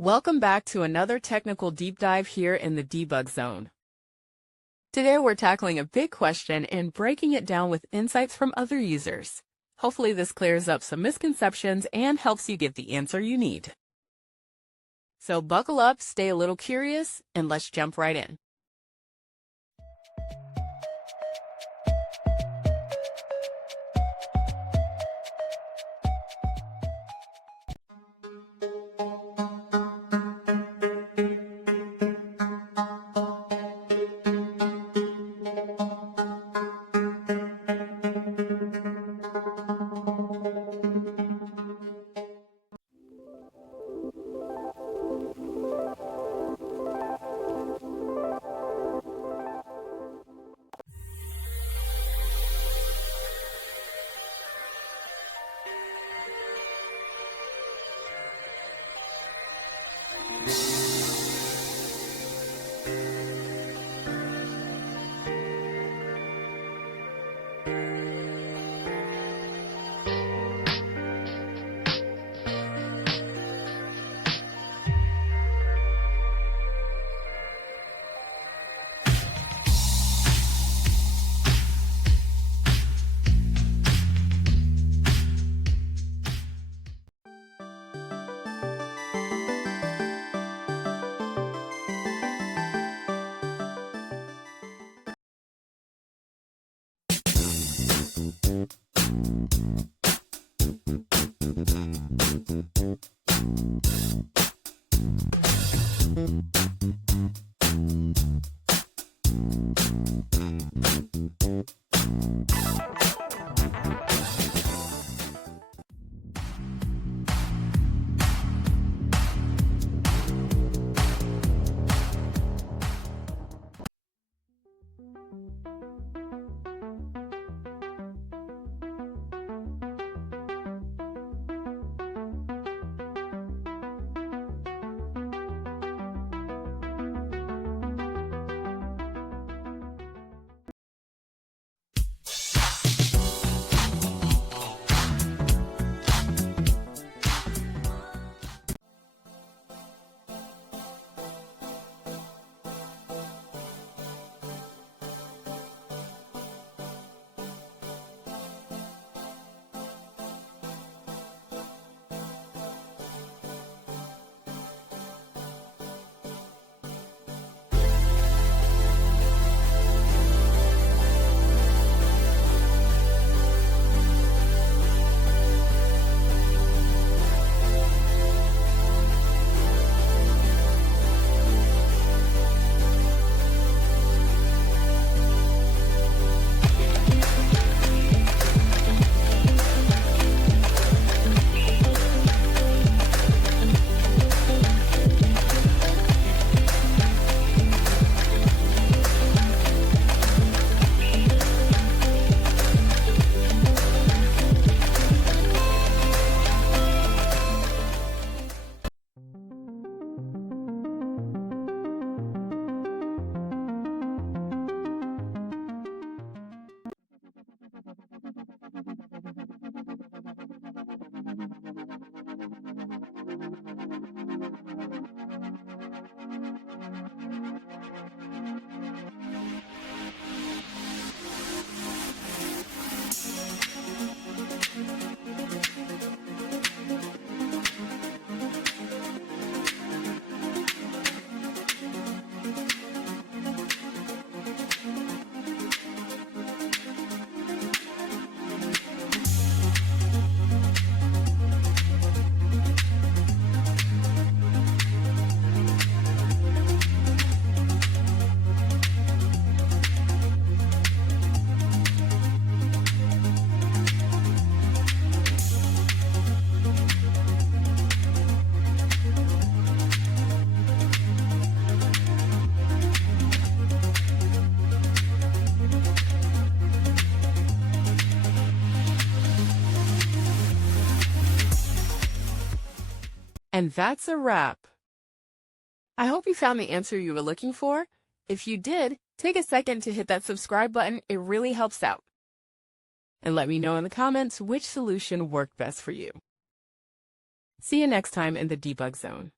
Welcome back to another technical deep dive here in the debug zone. Today we're tackling a big question and breaking it down with insights from other users. Hopefully this clears up some misconceptions and helps you get the answer you need. So buckle up, stay a little curious, and let's jump right in. And that's a wrap. I hope you found the answer you were looking for. If you did, take a second to hit that subscribe button. It really helps out. And let me know in the comments which solution worked best for you. See you next time in the debug zone.